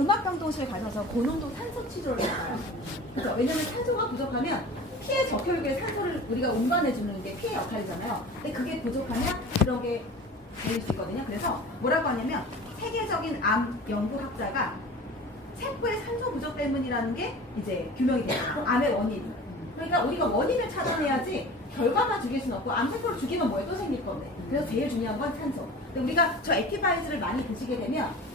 음악 강도실 가셔서 고농도 산소 치료를 해요. 그렇죠? 왜냐면 산소가 부족하면 피의 적혈구에 산소를 우리가 운반해주는 게 피의 역할이잖아요. 근데 그게 부족하면 그런 게 생길 수 있거든요. 그래서 뭐라고 하냐면 세계적인 암 연구학자가 세포의 산소 부족 때문이라는 게 이제 규명이 돼요. 암의 원인. 그러니까 우리가 원인을 찾아내야지 결과만 죽일 수는 없고 암세포를 죽이면 뭐에 또 생길 건데. 그래서 제일 중요한 건 산소. 근데 우리가 저 액티바이즈를 많이 드시게 되면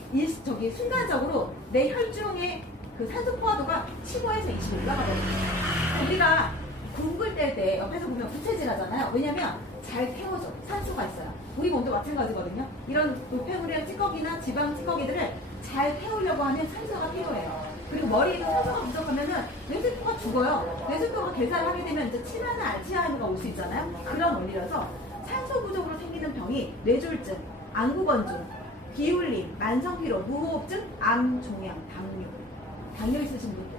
순간적으로 내 혈중의 그 산소 포화도가 15에서 20 올라가거든요. 우리가 굶을 때 옆에서 보면 부채질 하잖아요. 왜냐면 잘 태워줘. 산소가 있어요. 우리 몸도 마찬가지거든요. 이런 노폐물이나 찌꺼기나 지방 찌꺼기들을 잘 태우려고 하면 산소가 필요해요. 그리고 머리에도 산소가 부족하면은 뇌세포가 죽어요. 뇌세포가 괴사를 하게 되면 이제 치매나 알츠하이머가 올 수 있잖아요. 그런 원리라서 산소 부족으로 생기는 병이 뇌졸중, 안구건조, 기울림, 만성피로, 무호흡증, 암, 종양, 당뇨 있으신 분들,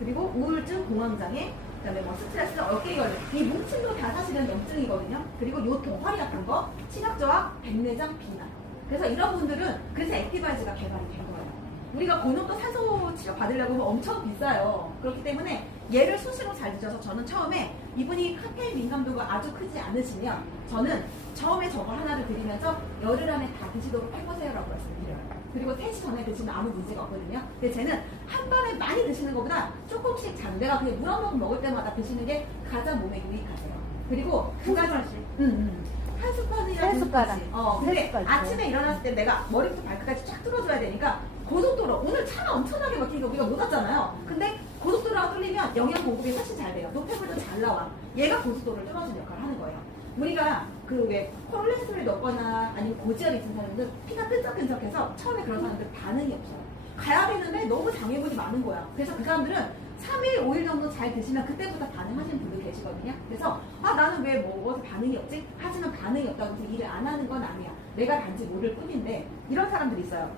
그리고 우울증, 공황장애, 그다음에 뭐 스트레스, 어깨 결림, 이 뭉침도 다 사실은 염증이거든요. 그리고 요통, 허리 아픈 거, 시력저하, 백내장, 비만. 그래서 이런 분들은 그래서 액티바이즈가 개발이 된 거예요. 우리가 고농도 산소 치료 받으려고 하면 엄청 비싸요. 그렇기 때문에 얘를 수시로 잘 드셔서 저는 처음에 이분이 카페인 민감도가 아주 크지 않으시면 저는 처음에 저거 하나를 드리면서 열흘 안에 다 드시도록 해보세요라고 말씀드려요. 그리고 3시 전에 드시면 아무 문제가 없거든요. 근데 쟤는 한 번에 많이 드시는 것보다 조금씩 내가 그냥 물 한 모금 먹을 때마다 드시는 게 가장 몸에 유익하세요. 그리고 두 가지. 한 숟갈이랑 세 숟가락. 근데 아침에 일어났을 때 내가 머리부터 발끝까지 쫙 뚫어줘야 되니까 고속도로, 오늘 차가 엄청나게 막히니까 우리가 못 왔잖아요. 근데 고속도로가 뚫리면 영양 공급이 훨씬 잘 돼요. 노폐물도 잘 나와. 얘가 고속도로를 뚫어주는 역할을 하는 거예요. 우리가 그 왜 콜레스테롤이 높거나 아니면 고지혈이 있는 사람들 피가 끈적끈적해서 처음에 그런 사람들 반응이 없어요. 가야 되는데 너무 장애물이 많은 거야. 그래서 그 사람들은 3일, 5일 정도 잘 드시면 그때부터 반응하시는 분들 계시거든요. 그래서 나는 왜 먹어서 반응이 없지? 하지만 반응이 없다고 해서 일을 안 하는 건 아니야. 내가 단지 모를 뿐인데 이런 사람들이 있어요.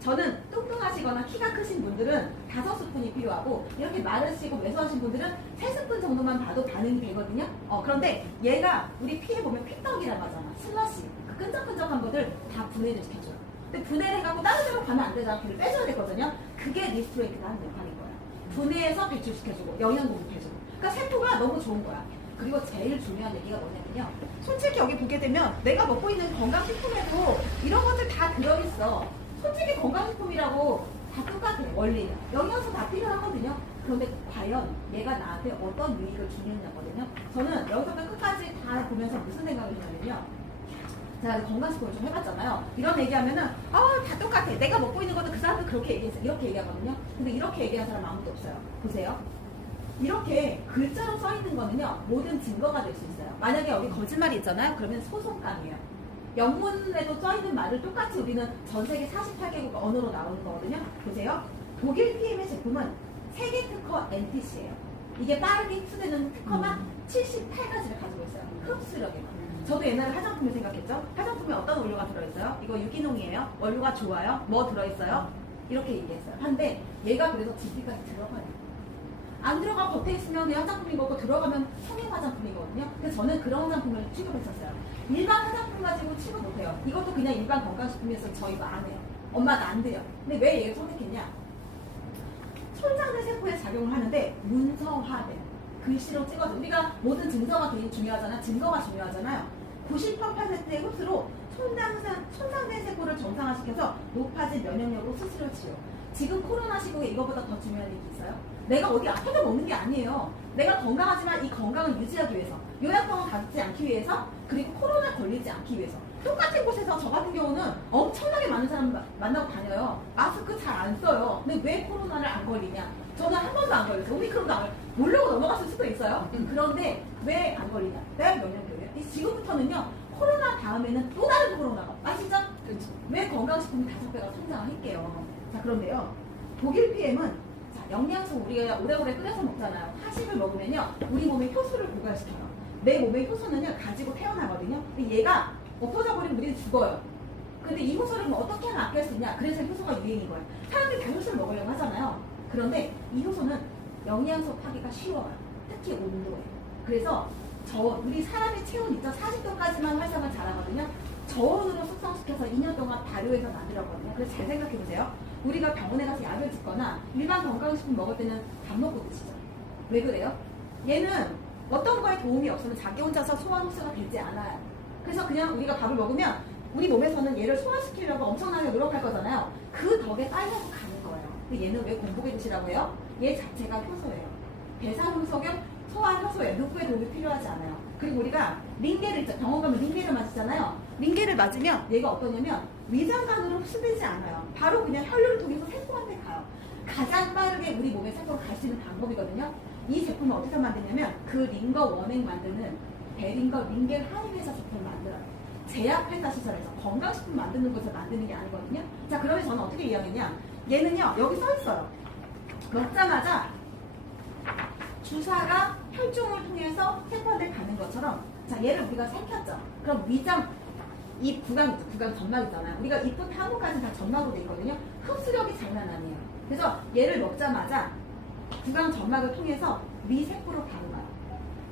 저는 뚱뚱하시거나 키가 크신 분들은 5스푼이 필요하고 이렇게 마르시고 왜소하신 분들은 3스푼 정도만 봐도 반응이 되거든요. 그런데 얘가 우리 피에 보면 피떡이라고 하잖아. 슬러시. 그 끈적끈적한 것들 다 분해를 시켜줘요. 근데 분해를 해갖고 다른 데로 가면 안 되잖아. 걔를 빼줘야 되거든요. 그게 리스토레이트가 하는 역할인 거예요. 분해해서 배출시켜주고 영양 공급해주고. 그러니까 세포가 너무 좋은 거야. 그리고 제일 중요한 얘기가 뭐냐면요. 솔직히 여기 보게 되면 내가 먹고 있는 건강식품에도 이런 것들 다 들어있어. 솔직히 건강식품이라고 다 똑같아. 원리는. 영양소 다 필요하거든요. 그런데 과연 얘가 나한테 어떤 유익을 주느냐거든요. 저는 여기서부터 끝까지 다 보면서 무슨 생각을 했냐면요. 제가 건강식품을 좀 해봤잖아요. 이런 얘기하면은 다 똑같아. 내가 먹고 있는 것도 그 사람도 그렇게 얘기했어. 이렇게 얘기하거든요. 근데 이렇게 얘기하는 사람 아무도 없어요. 보세요. 이렇게 글자로 써있는 거는요. 모든 증거가 될 수 있어요. 만약에 여기 거짓말이 있잖아요. 그러면 소송감이에요. 영문에도 써있는 말을 똑같이 우리는 전 세계 48개국 언어로 나오는 거거든요. 보세요. 독일 PM의 제품은 세계 특허 NTC예요. 이게 빠르게 흡수되는 특허만 78가지를 가지고 있어요. 흡수력에만. 저도 옛날에 화장품을 생각했죠. 화장품에 어떤 원료가 들어있어요? 이거 유기농이에요. 원료가 좋아요. 뭐 들어있어요? 이렇게 얘기했어요. 한데 얘가 그래서 GP까지 들어가요. 안 들어가 겉에 있으면 화장품인 거고 들어가면 성형 화장품이거든요. 그래서 저는 그런 화장품을 취급했었어요. 일반 화장품 가지고 취급 못해요. 이것도 그냥 일반 건강식품이어서 저희가 안 해요. 엄마도 안 돼요. 근데 왜 얘를 선택했냐? 손상된 세포에 작용을 하는데 문서화된 글씨로 찍어줘. 우리가 모든 증거가 되게 중요하잖아. 증거가 중요하잖아요. 98%의 흡수로 손상된 세포를 정상화시켜서 높아진 면역력으로 스스로 치료. 지금 코로나 시국에 이거보다 더 중요한 일이 있어요? 내가 어디 아파서 먹는 게 아니에요. 내가 건강하지만 이 건강을 유지하기 위해서, 요양병원 가지 않기 위해서, 그리고 코로나 걸리지 않기 위해서. 똑같은 곳에서 저 같은 경우는 엄청나게 많은 사람 만나고 다녀요. 마스크 잘 안 써요. 근데 왜 코로나를 안 걸리냐? 저는 한 번도 안 걸렸어요. 오미크론도 안 걸렸어요. 모르고 넘어갔을 수도 있어요. 그런데 왜 안 걸리냐? 내가 면역력이에요. 지금부터는요. 코로나 다음에는 또 다른 코로나가. 아시죠? 그렇죠. 왜 건강식품이 5배가 성장할게요. 자, 그런데요. 독일 PM은 영양소 우리가 오래오래 끓여서 먹잖아요. 하식을 먹으면요. 우리 몸에 효소를 고갈시켜요. 내 몸의 효소는요. 가지고 태어나거든요. 근데 얘가 없어져 버리면 우리는 죽어요. 근데 이 효소를 어떻게 하면 아낄 수 있냐? 그래서 효소가 유행인 거예요. 사람들이 다 효소를 먹으려고 하잖아요. 그런데 이 효소는 영양소 파기가 쉬워요. 특히 온도에. 그래서 우리 사람의 체온 있죠? 40도까지만 활성을 잘하거든요. 저온으로 숙성시켜서 2년 동안 발효해서 만들었거든요. 그래서 잘 생각해보세요. 우리가 병원에 가서 약을 짓거나 일반 건강식품 먹을 때는 밥 먹고 드시죠. 왜 그래요? 얘는 어떤 거에 도움이 없으면 자기 혼자서 소화 흡수가 되지 않아요. 그래서 그냥 우리가 밥을 먹으면 우리 몸에서는 얘를 소화시키려고 엄청나게 노력할 거잖아요. 그 덕에 빨려서 가는 거예요. 근데 얘는 왜 공복에 드시라고 해요? 얘 자체가 효소예요. 대사 효소 겸 소화 효소예요. 누구의 도움이 필요하지 않아요. 그리고 우리가 링게를 병원 가면 링게를 맞잖아요. 링게를 맞으면 얘가 어떠냐면 위장관으로 흡수되지 않아요. 바로 그냥 혈류를 통해서 세포한테 가요. 가장 빠르게 우리 몸의 세포로 갈 수 있는 방법이거든요. 이 제품을 어디서 만드냐면 그 링거 원액 만드는 베링거 링겔 한의회사 제품을 만들어요. 제약회사 시설에서 건강식품 만드는 곳에서 만드는 게 아니거든요. 자, 그러면 저는 어떻게 이해하겠냐? 얘는요, 여기 써 있어요. 먹자마자 주사가 혈종을 통해서 세포한테 가는 것처럼, 자, 얘를 우리가 삼켰죠. 그럼 위장, 이 구강 점막 있잖아요. 우리가 입부터 항문까지 다 점막으로 돼 있거든요. 흡수력이 장난 아니에요. 그래서 얘를 먹자마자 구강 점막을 통해서 미세포로 바로 가요.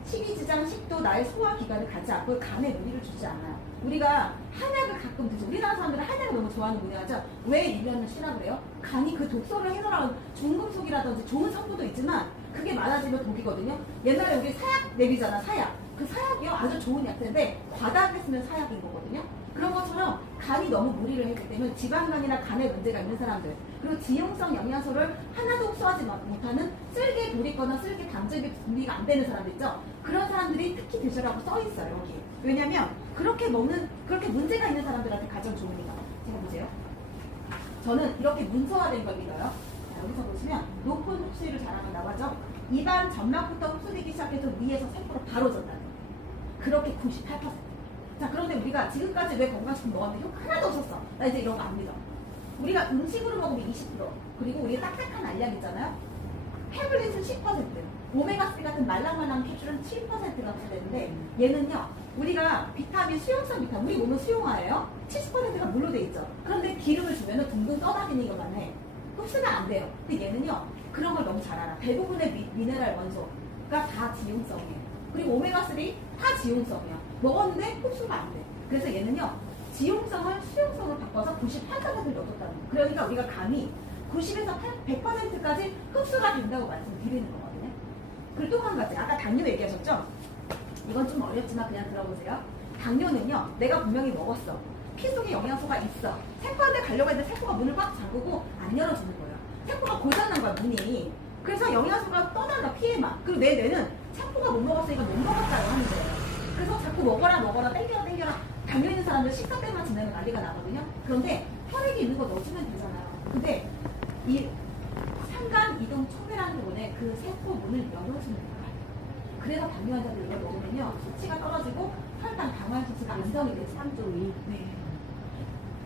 식이지장, 식도, 나의 소화기관을 가지 않고 간에 무리를 주지 않아요. 우리가 한약을 가끔 드죠. 우리나라 사람들은 한약을 너무 좋아하는 분야죠. 왜 유면을 쉬라 그래요? 간이 그 독소를 해소하는 중금속이라든지 좋은 성분도 있지만 그게 많아지면 독이거든요. 옛날에 우리 사약 내비잖아, 사약. 그 사약이요, 아주 좋은 약재인데 과다하게 쓰면 사약인 거거든요. 그런 것처럼 간이 너무 무리를 했기 때문에 지방간이나 간에 문제가 있는 사람들, 그리고 지용성 영양소를 하나도 흡수하지 못하는 쓸개 돌있거나 쓸개 당즙이 분비가 안 되는 사람들 있죠. 그런 사람들이 특히 드시라고 써 있어요, 여기. 왜냐면 그렇게 문제가 있는 사람들한테 가장 좋은 이가. 제가 보세요. 저는 이렇게 문서화된 걸 믿어요. 자, 여기서 보시면 높은 흡수율을 자랑한다고 하죠. 입안 점막부터 흡수되기 시작해서 위에서 세포로 바로 전달해요. 그렇게 98%. 자, 그런데 우리가 지금까지 왜 건강식품 먹었는데 효과 하나도 없었어. 나 이제 이런 거 안 믿어. 우리가 음식으로 먹으면 20%, 그리고 우리 딱딱한 알약 있잖아요. 태블릿은 10%, 오메가3 같은 말랑말랑 캡슐은 7%가 흡수되는데 얘는요, 우리가 비타민, 수용성 비타민, 우리 몸은 수용화예요. 70%가 물로 돼 있죠. 그런데 기름을 주면 둥둥 떠다니는 것만 해. 흡수가 안 돼요. 근데 얘는요, 그런 걸 너무 잘 알아. 대부분의 미네랄 원소가 다 지용성이에요. 그리고 오메가3 다 지용성이야. 먹었는데 흡수가 안 돼. 그래서 얘는요, 지용성을 수용성을 바꿔서 98%를 넣어줬다는 거예요. 그러니까 우리가 감이 90에서 100%까지 흡수가 된다고 말씀드리는 거거든요. 그리고 또 한 가지, 아까 당뇨 얘기하셨죠? 이건 좀 어렵지만 그냥 들어보세요. 당뇨는요, 내가 분명히 먹었어. 피 속에 영양소가 있어. 세포한테 가려고 했는데 세포가 문을 꽉 잠그고 안 열어주는 거예요. 세포가 고장난 거야, 문이. 그래서 영양소가 떠나가 피해만. 그리고 내 뇌는 세포가 못 먹었으니까 못 먹었다고 하는 거예요. 그래서 자꾸 먹어라 땡겨라 당뇨 있는 사람들 식사 때만 지내면 난리가 나거든요. 그런데 혈액이 있는 거 넣어주면 되잖아요. 근데 이 상간 이동 촉매라는 부분에 그 세포 문을 열어주는 거예요. 그래서 당뇨 환자들 이걸 먹으면요, 수치가 떨어지고 혈당 당뇨 수치가 안정이 돼요. 3.2. 네.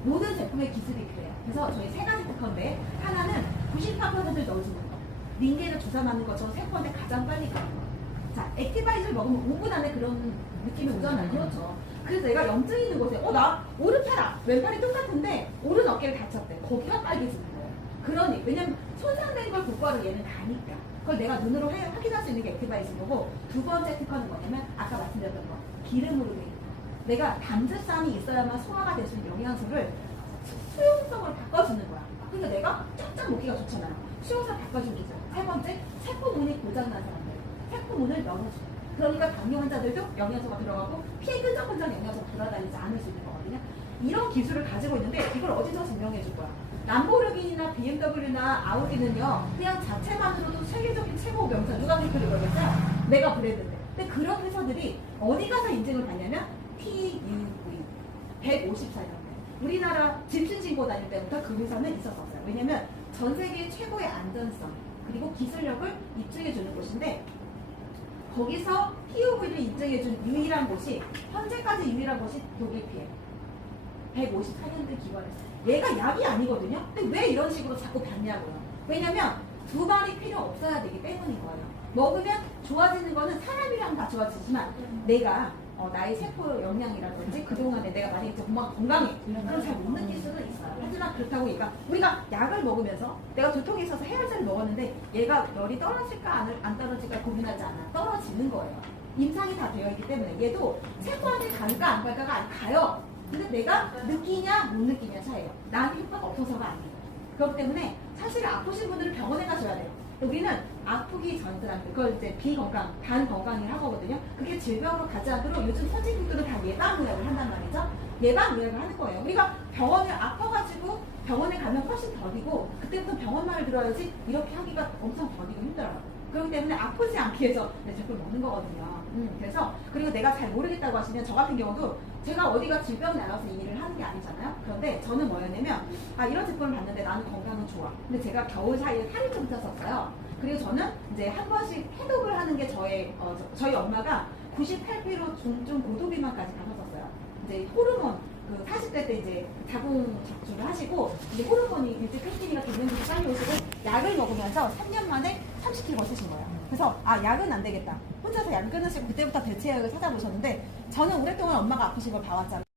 모든 제품의 기술이 그래요. 그래서 저희 세 가지 특허인데, 하나는 98%를 넣어주는 거, 링게를 주사 맞는 것처럼 세포한테 가장 빨리 가는 거. 자, 액티바이저를 먹으면 5분 안에 그런 느낌이 오잖아요. 그렇죠. 그래서 내가 염증 있는 곳에 나 오른팔, 왼팔이 똑같은데 오른 어깨를 다쳤대. 거기가 빨개지는 거예요. 그러니 왜냐면 손상된 걸 곧바로 얘는 가니까. 그걸 내가 눈으로 확인할 수 있는 게 액티바이저고, 두 번째 특허는 뭐냐면 아까 말씀드렸던 거, 기름으로 돼 있는 거. 내가 담즙산이 있어야만 소화가 될 수 있는 영양소를 수용성을 바꿔주는 거야. 그러니까 내가 쫙쫙 먹기가 좋잖아요. 수용성 바꿔주는 거죠. 세 번째, 세포문이 고장난 사람들, 세포문을 열어주는. 그러니까 당뇨 환자들도 영양소가 들어가고 피에 끈적끈적 영양소가 돌아다니지 않을 수 있는 거거든요. 이런 기술을 가지고 있는데 이걸 어디서 증명해 줄 거야? 람보르기니나 BMW나 아우디는요, 그냥 자체만으로도 세계적인 최고 명사, 누가 대표를 그러겠어요? 메가 브랜드인데. 근데 그런 회사들이 어디 가서 인증을 받냐면 TUV 154년대. 우리나라 집신 신고 다닐 때부터 그 회사는 있었었어요. 왜냐면 전 세계 최고의 안전성 그리고 기술력을 입증해 주는 곳인데, 거기서 TUV를 인증해준 유일한 곳이, 현재까지 유일한 곳이 독일 피해 154년대 기관에서. 얘가 약이 아니거든요. 근데 왜 이런 식으로 자꾸 받냐고요. 왜냐면 두 발이 필요 없어야 되기 때문인 거예요. 먹으면 좋아지는 거는 사람이랑 다 좋아지지만 내가 나의 세포 영양이라든지 그동안에 내가 만약에 건강해, 그럼 잘 못 느낄 수는 있어요. 하지만 그렇다고 얘가, 우리가 약을 먹으면서 내가 두통이 있어서 해열제를 먹었는데 얘가 열이 떨어질까 안 떨어질까 고민하지 않아. 떨어지는 거예요. 임상이 다 되어 있기 때문에. 얘도 세포한테 갈까 안 갈까가 가요. 근데 내가 느끼냐 못 느끼냐 차이예요. 난 효과가 없어서가 아니에요. 그렇기 때문에 사실 아프신 분들은 병원에 가셔야 돼요. 우리는 아프기 전이라는 그걸 이제 비건강, 반건강이라고 하거든요. 그게 질병으로 가지 않도록 요즘 선진국들은 다 예방 의학을 한단 말이죠. 예방 의학을 하는 거예요. 우리가 병원을 아파가지고 병원에 가면 훨씬 더디고 그때부터 병원 말을 들어야지 이렇게 하기가 엄청 더디고 힘들어요. 그렇기 때문에 아프지 않기 위해서 제품을 먹는 거거든요. 그래서 그리고 내가 잘 모르겠다고 하시면 저 같은 경우도 제가 어디가 질병 나가서 이 일을 하는 게 아니잖아요. 그런데 저는 뭐였냐면 이런 제품을 봤는데 나는 건강은 좋아. 근데 제가 겨울 사이에 살이 좀 쪘었어요. 그리고 저는 이제 한 번씩 해독을 하는 게 저희 엄마가 98kg 중증 고도비만까지 가셨었어요. 이제 호르몬 40대 때 이제 자궁 적주를 하시고 이제 호르몬이 일찍 팽팽이가 돌면서 빨리 오시고 약을 먹으면서 3년 만에 30kg 버티신 거예요. 그래서 약은 안 되겠다. 혼자서 약 끊으시고 그때부터 대체약을 찾아보셨는데 저는 오랫동안 엄마가 아프신 걸 봐왔잖아요.